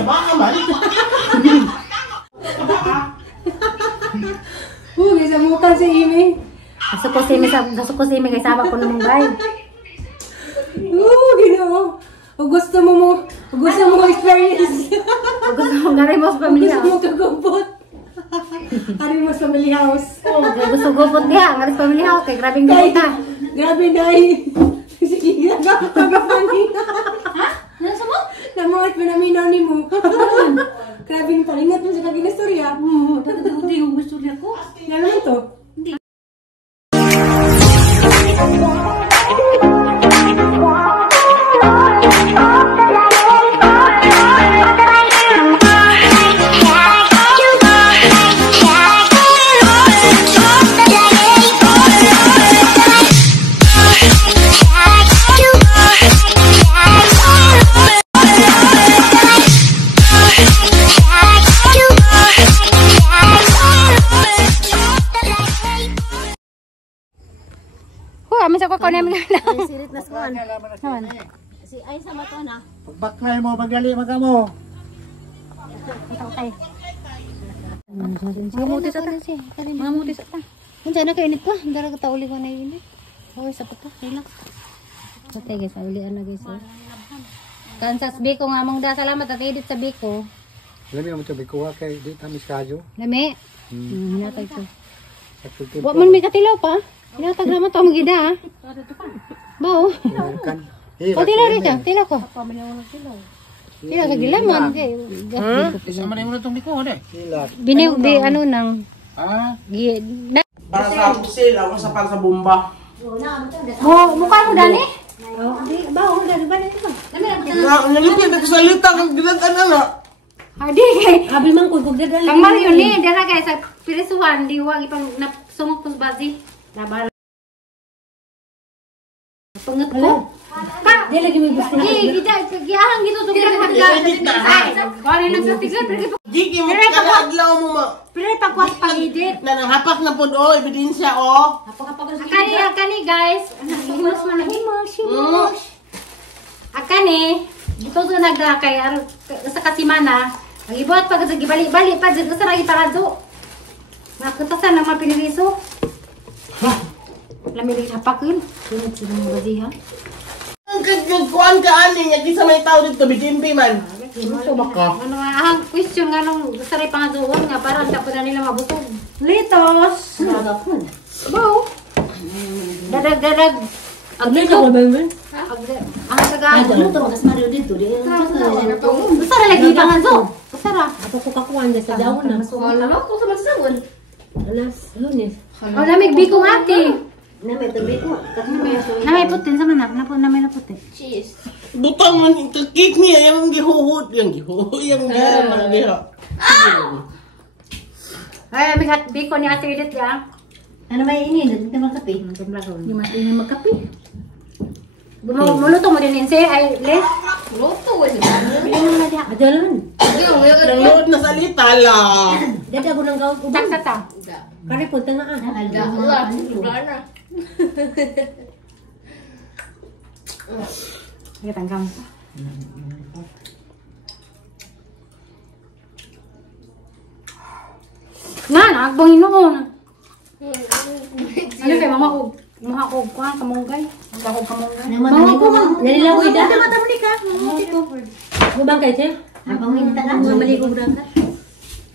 sa baka man. Isa mukha si Imi. Gasok ko si Imi kay sama ko ng bay. Ginoo. Gusto mo experience. Gusto mo gari mo sa family house. Gusto mo kagubot. Ari mo sa family house. Gusto gubot niya, ngaris family house kay grabing gubot. Grabe dai. Sige, gagapani. Ha? Ano sa mo? Namuhat mo namin ni mo. Grabing palingat mo sa kaging istorya. Pagkatuti yung gusto niya ko. Naman to. Masa ko namin nga. Sirit na skuan. Naman. Si ay sa mato na. Pagbaknay mo, magali magamo. Okay. Mamuti sa ta. Mamuti sa ta. Unsa na kay init pa? Dara ka tauli ko na init. Okay sa puto. Relax. Okay guys, ulian na guys. Kansas Biko nga mong da salamat at edit sa Biko. Lami mo to bikuha kay di tamis kadyo. Lami. Hinatay ko. Wa man may katilaw pa. Hinatag naman to magida ha. Bao. Tila rin siya. Tila ko. Tila sa gilaman. Sama na yung itong bikuha de. Binig di ano nang. Para sa sila o sa para sa bomba. Mukha mo dali? Bao, dali ba nito? Nalipin na salita kang ginatan na. Adi kay. Abi man kung gugdadali. Kang Mario ni dara kay sa pirisuhan di wa ipang napsungok pus bazi. Labal. Pangat ko. Di lagi may gusto. Kita giahang gitu sugra ka. Kani nagsatiglan pero Jiki mo kada adlaw mo ma. pero pagwas pangidit. Nananghapak na pod o ebidensya o. Akani guys. Himos man himos. Akani dito to nagdakay sa kasimana. Ang ibuhat pag sa gibali-bali pa dito sa ragi parado. Nakutasan ng mga piniriso. Lamili sa pakil. Sunod sila ng baziha. Ang kagkuhan ka ani nga di sa may tao dito bidimbi man. Gusto ba ka? Ano nga ang question nga nung saray pangaduon nga parang tapos na nila mabutog. Litos. Bao. Dadag. Ang lito ko ba yun? Ang taga. Ano to magas Mario dito? Usara lagi pangan so. Usara. Ako ko kakuan sa daon na. Wala mo ko sa magsawon. Alas, lunes. O lamig biko ate. Namay tabi ko. Namay putin sa manak. Namay na putin. Cheese. Butang man kikik niya yung gihuhut yung yung mga giho. Ay, lamig biko ni ate Edith ya. Ano ba ini? Dito naman kape. Hindi magkape. Muluto mo din yun siya. Ay, les. Luto wala. Adalan. Nanood na salita lang. Dati ako nang gawin ubang. Taksata. Kari punta nga ah. Wala. Sige, tangkang. Nga, nakagbang inoon. Ano kay mama ko? Mama ko ko kamunggay. Mama ko kamunggay. Mama ko ma. Nalila ko ida. Mata mo ni ka. Ubang kay siya. Abang ini tak kan? Mamali ko berang ka.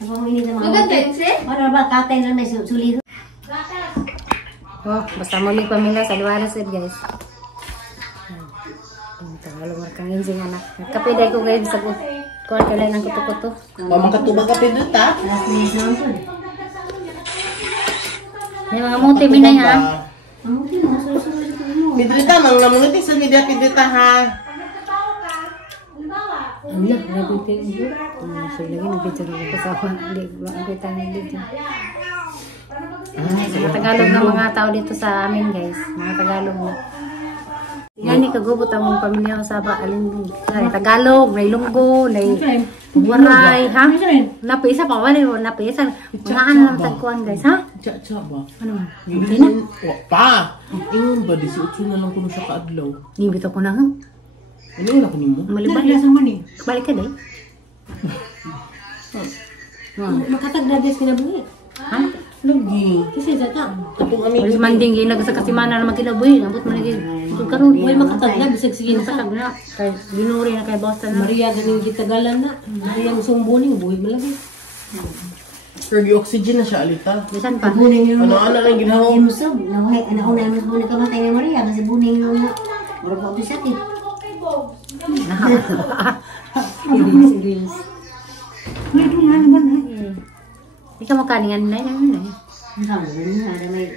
Abang ini sama. Maganda yun siya? Orang ba katain na may sulit. Oh, basta mo may pamilya sa luwaras guys. Tagalog markang injing anak. Kapiday ko guys sa kuwan kailan ng kuto-kuto. O makatubag ka pinduta. Alas 10 na ako. May mga muti minay ha. Mungkin sulit mo. Pinduta mang namunuti sa media pinduta ha. Ano, nabitin ko. So lagi nagpicture ko sa ako. Hindi ko ang kita dito. Mga Tagalog ng mga tao dito sa amin guys. Mga Tagalog na. Yan ni kagubot ang pamilya ko sa Alin. Tagalog, may Ilonggo, may Waray, ha? Napisa pa wala mo, napisa. Mga ano lang tagkuhan guys, ha? Cha ba? Ano man? Ingon pa. Ingon ba 18 na lang kuno siya kaadlaw. Nibito ko na nga. Ano wala ko nimo? Malibalik. Balik ka day. Makatagdades kinabuhi. Ha? Lagi. Kasi data. Katong ani. Wala man din ginag sa kasimana naman kinabuhi. Abot man lagi. Ito karon Uy, makatagda. Bisag sige na Nakatag na. Kay ginuri na kay Boston na. Maria ganing gitagalan na. Maria ang sumbuling. Buhay malagi. Kaya oxygen na siya alita. Bisan pa. Buning yung Ano-ano lang ginawa. yung musog. Nawahay, anak una mas buning kamatay ni Maria kasi buning yung murag ko sakit. Serious. Ikaw makalingan na yan. Ikaw, ada may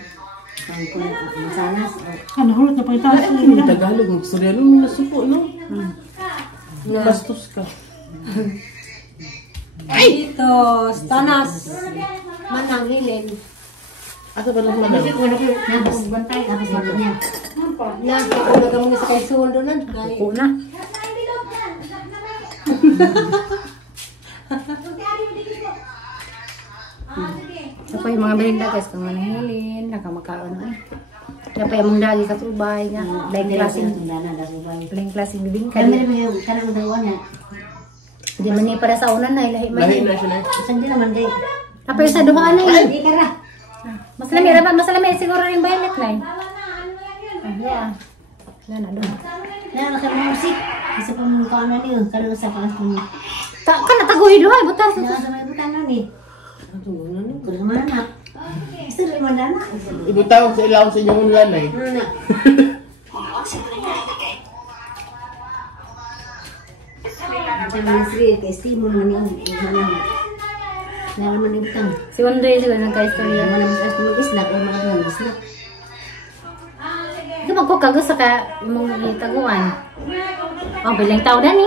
pangkulat masanas. Ano, hulot na pang itaas. Yung Tagalog, magstorya nung nasupo, no? Bastos ka. Dito, tanas. Manang hilin. Asa ba lang naman? Tapos bantay tapos sabi niya. Na, talaga mo na sa kay sundo na. Upo na. Ito pa yung mga merinda guys, kung manahilin, nakamakaon na. Kaya pa yung mga dagi katubay nga, laing klaseng, Dana da subay. laing klaseng bibing Kaya kaya. may kanang dawan niya. Hindi man niya para sa unan na, ilahi man Lahi niya. na siya na. Saan din naman kay. Tapos yung sa dumaan na yun. Di kara. Mas lami, rabat, mas lami, siguro rin violet line. Ah, yeah. Wala na doon. Na ka musik. Isa pa mo kaano niyo, kanang sa kanas mo. Ka na taguhi doon, butas. Na sa may butan ni. Kudu mana nak? Isa rin man na. Ibutawag sa ilaw sa inyong ulan eh. Ano na? Macam Misri, kay Steve mo naman yung naman yung butang. Si Wandoy siguro nagka-istorya. Mana mas as mag-isnak, o mga mag-isnak. Ito magkukagos sa ka mong itaguan. Oh, bilang tao na ni.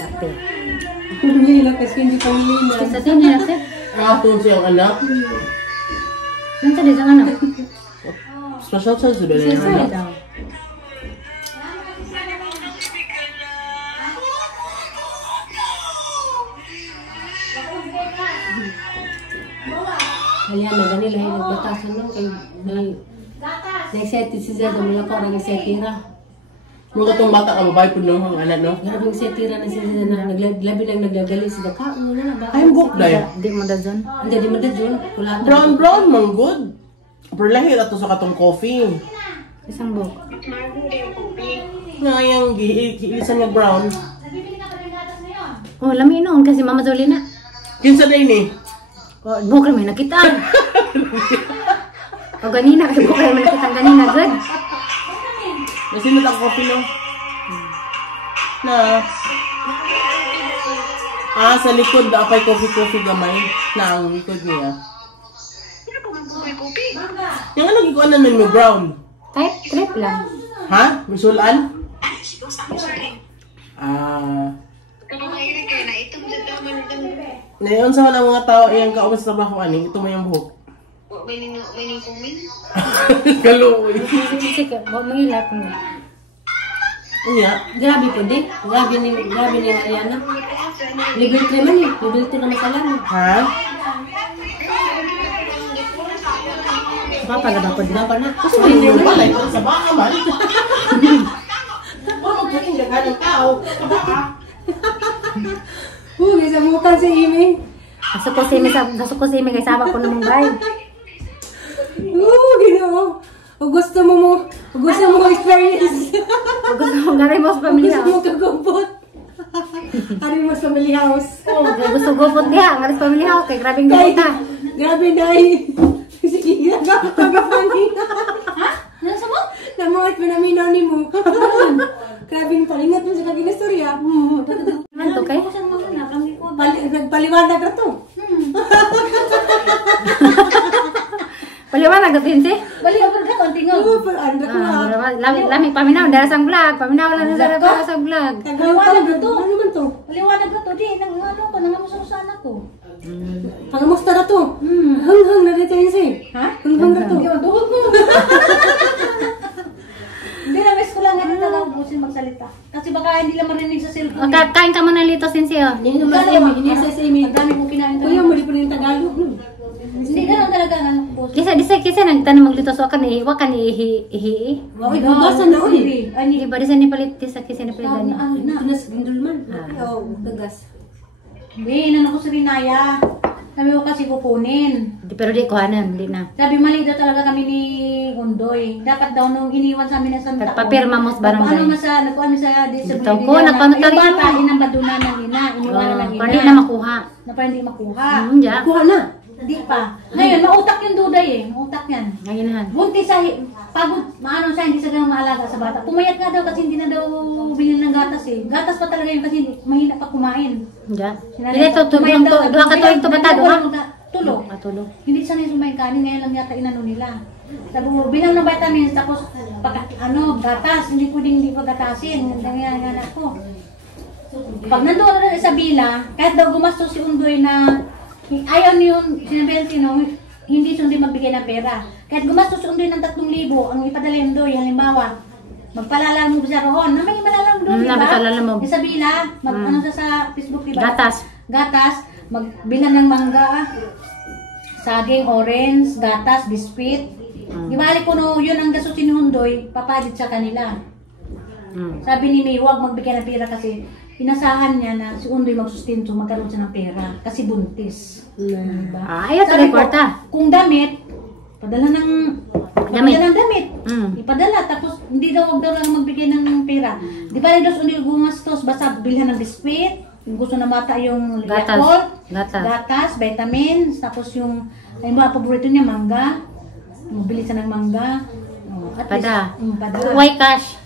Ate. Lila kasi hindi pang lila. Sa sini na siya. Nakatun siyang anak. Nanta din sa ano? Special siya sa dali ng anak. Kalian na ganila ay nagbatasan lang kay nag-seti si Zed, mula ko nag-setira. Nung katong bata ka, babae po nung ang anak, no? Grabe yung setira na si Zed na naglabi lang naglagali si Daka. Ano na ba? Ay, book na yan. Di mo da dyan. Hindi, di mo na dyan. Brown, man good. Pero lahi ato sa katong coffee. Isang book. Nga yung giilisan niya brown. Oh, lami noon kasi Mama Zolina. Kinsa din eh. Oh, book may nakitaan. O ganina, kay book may nakitaan ganina. Good. Kasi natang coffee, no? Na. Sa likod, apay coffee gamay. Na ang likod niya. Yung ano gikuan naman mo brown? Type, trip lang. Ha? Misulan? Ngayon sa mga tao, yung kauban sa trabaho, ani, ito mo yung buhok. Kaluoy. Sige, mahilap mo. Iya. Grabe po di. Grabe ni Ayana. Level 3 man eh. Level 3 na masalan. Ha? Papagada po din. Dapat na. Kasi hindi mo pala ito sa baka man. Ano magkaking dagan ng tao? Sa baka. Isa mukha si Imi. Kaso ko si Imi kay sama ko namang bay. Ginoo. O gusto mo experience. O gusto mong garay mo sa family Gusto mo house. kagupot. Hari mo sa family house. Oo, gusto gupot diha. Garay sa family house. Kay grabing gupot ha. Grabe dahil. Sige, nagkakagapanin. Ha? Ano sa mo? Namuhat mo namin ni mo. Grabe yung palingat mo sa kaging istorya. Ano to kay? Nagpaliwanag na to. Paliwanag natin si. Baliw ka konting Oo, paano ko ha? Lami paminaw. Dara sang vlog. Paminaw lang sa dara sa vlog. Nagpaliwanag na to. Ano man to? Liwanag ka to di nang ano ko nang sa anak ko. Pangamusta na to? Hang-hang na dito yun sa'yo. Ha? Hang-hang na to. Duhod mo. Hindi na miss ko lang nga talaga ubusin magsalita. Kasi baka hindi lang marinig sa cellphone. Kain ka muna lito Sinsio. Hindi naman sa imi. Hindi sa imi. Ang dami kong kinain. Kuya, mali pa rin Tagalog. Hindi ganun talaga talaga ang anak boss. Kisa nagtanong magluto so kan wa kan ihi. Wala gasan na uli. Di ba disa ni palit kisa ni palit gani. Tunas gindulman. Oo, gagas. Hindi, inano ko sa Rinaya. Sabi ko kasi kukunin. Pero di kuhanan, di na. Sabi mali daw talaga kami ni Undoy. Dapat daw nung iniwan sa amin na sa Papirma mo sa barangay. Ano sa nagkuhan sa disability. Ito ko, nagkuhan yung bata, inambaduna ng ina. Iniwanan ng ina. Hindi na makuha. Na parang hindi makuha. Ja. Kuha na. Hindi pa. Ngayon, mautak yung duday eh. Mautak yan. Ngayon Buntis sa pagod, maano siya, hindi sa ganang maalaga sa bata. Pumayat nga daw kasi hindi na daw bilhin ng gatas eh. Gatas pa talaga yun kasi mahina pa kumain. Ja. Hindi to tulong to. Duha ka tuig to bata duha. Tulog. Tulog. Hindi sanay sumayin kanin, ngayon lang yata inano nila. Sabi mo, bilang ng vitamins, tapos gatas, hindi pwedeng hindi pagatasin. Ang anak ko. Pag nandoon na sa bila, kahit daw gumastos si Undoy na ayaw niyo, sinabihan sino, hindi sundi magbigay ng pera. Kahit gumastos si Undoy ng 3,000, ang ipadala yung Undoy, halimbawa, magpalala mo siya roon, na may malala mo doon, diba? Sa bila, ano sa Facebook, diba? Gatas, magbilan ng mangga, saging, orange, gatas, biskuit. Ibalik ko no, yun ang gasusin ni Undoy, papadit sa kanila. Sabi ni May, huwag magbigay ng pera kasi inasahan niya na si Undoy magsustinto, magkaroon siya ng pera kasi buntis. Diba? Ayaw talaga kwarta. Kung damit, padala ng damit. Ipadala, tapos hindi daw, huwag daw lang magbigay ng pera. Di ba daw Undoy gumastos, basta bilhan ng biskuit, yung gusto na bata yung gatas, vitamins, tapos yung mga paborito niya, mangga, bili siya ng mangga. At pada. Why cash?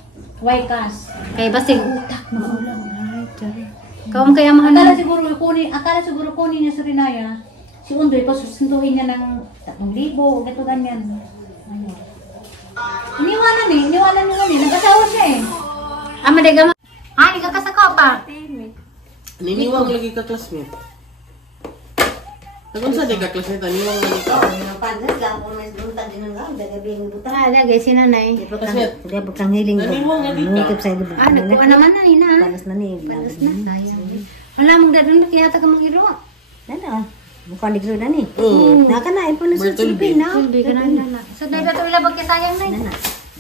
Kaya basig utak magulang. Kaum kaya mahal. Akala siguro kunin niya sa Rinaya. Si Undoy pasusunduin niya ng 3,000 o gato ganyan. Iniwanan niya nag-asawa siya eh. Madega di ka kasako pa. Niniwang lagi ka classmate. Kung sa ka classmate, niniwang lagi ka. Pandas lang kung may bunta din ng gaw, dagabing buta. Lagay si nanay. Dia bukang hiling ko. Naniwang lagi ka. Ngutip sa iba. Nakuha naman na ina. Panas na ni. Panas na. Wala mong dadon na kaya taga mong hiro. Nana. Bukan di na ni. Oo. Nakanain po na sa Pilipin na. Silbi ka na. So dahil ba ito ilabag kay sayang na Nana.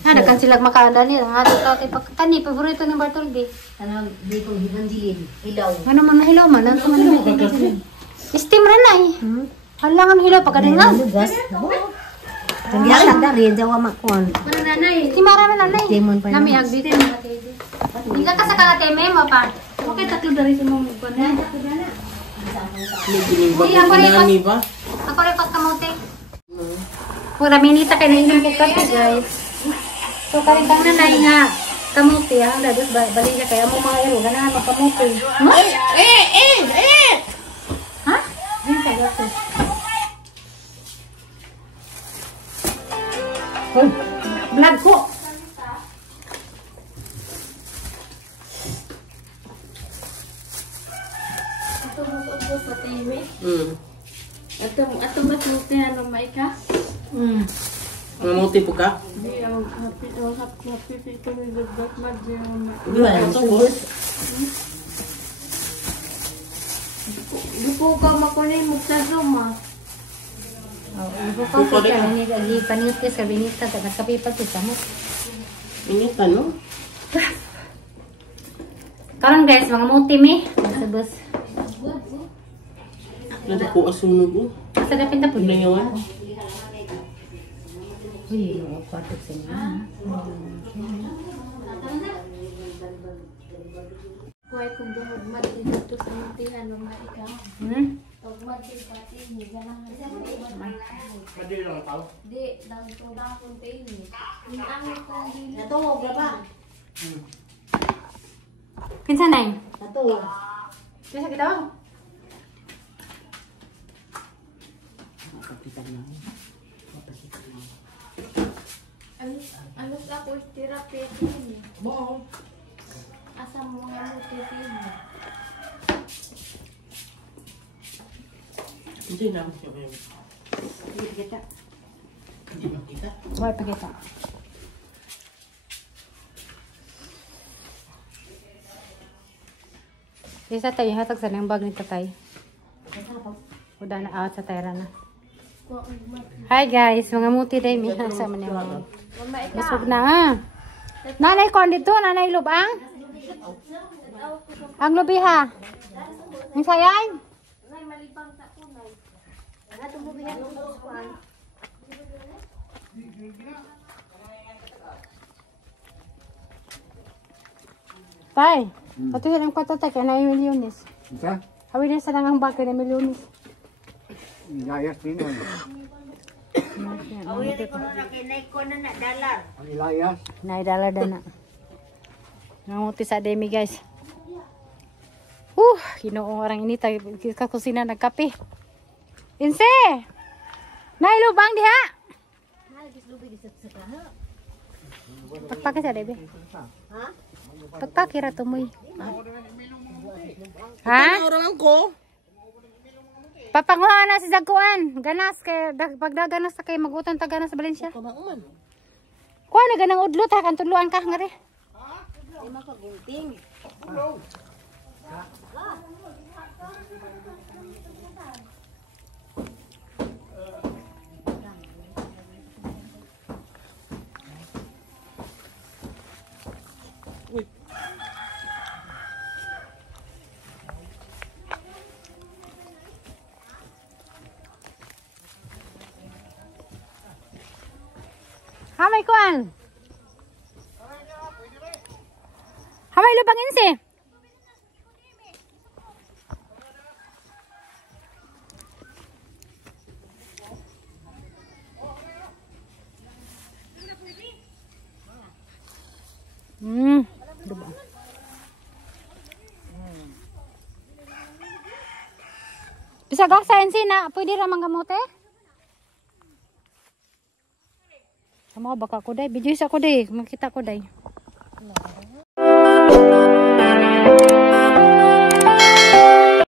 Nakan sila makanda niya. Ang ato tatay pagkani. Paborito ng Bartoldi. Ano, di ko hibandilin. Ilaw. Ano man na hilaw man. Ano man na steam rin na eh. Halangan hilaw pagkadingan. Gas. Tanggihan na rin. Jawa makon. Ano nanay? Steam marami nanay. Demon pa Nami agdito. Hindi ka sa kalateme mo pa. Okay, tatlo dari sa mong buwan. May ginimbag ng inami ba? Ako rin pas kamote. Pura minita kayo na ilang kape guys. So karintang nanay nga kamote ha. Dados balik ka kaya mo mga iro. Ganahan mo kamote. Ha? Ayun ka gato. Vlog ko. Ato ba ito tinanong may ka? Ang motive po ka? Di, ang happy ko ni Gagak Madyan. Di po ka makunay mo sa Zoom ah. Ibu ko sa kanya ni lagi panitis ka binita sa nagkapipat sa mo. Init ano? Karon guys, mga motim eh. Sa bus. Nada ko asunog ko. Sa dapin ta po. Pinayawan. Uy, patok sa niya. Kuhay kong dumod mati dito sa muntihan ng mga ikaw. Pag mati pati, hindi ganahan sa mga. Di, dang itong dahon tayo ni. Yung angin kong hindi. Nato, gaba. Kinsa nay? Nato. Kinsa kita? Alos ako therapy din. Asa mo nga mo titin. Hindi na ako siya ba yun? Hindi kita. Hindi makita. Wala pa kita. Isa tayo hatag sa nang bag ni tatay. Uda na out sa tayra na. Hi guys, mga muti day mi sa man yung. Busog na ah. Nanay ko dito, nanay lubang. Ang lubi ha. Ang sayang. Tay, patuhin ang patatak na milyones. Isa? Hawin na sa langang bakit na milyones. Ilayas din yun. Ang ilayas. Naidala na. Nanguti sa demi guys. Kinuong orang ini tayo kakusina nagkape. Inse! Nailubang diha! Pagpakit sa debe. Pagpakira tumoy. Ha? Orang ko. Papanguha na si Zagkuan. Ganas kay pagdaganas ta kay magutan ta ganas sa Valencia. Kabanguman. Kuha na ganang udlo ta kan tudluan ka ngari. Hamay kuan. Hamay lubang inse. Lubang. Bisa gasa inse na pwede ra manggamote? Sama baka ko day, video sa ko day, makita ko day.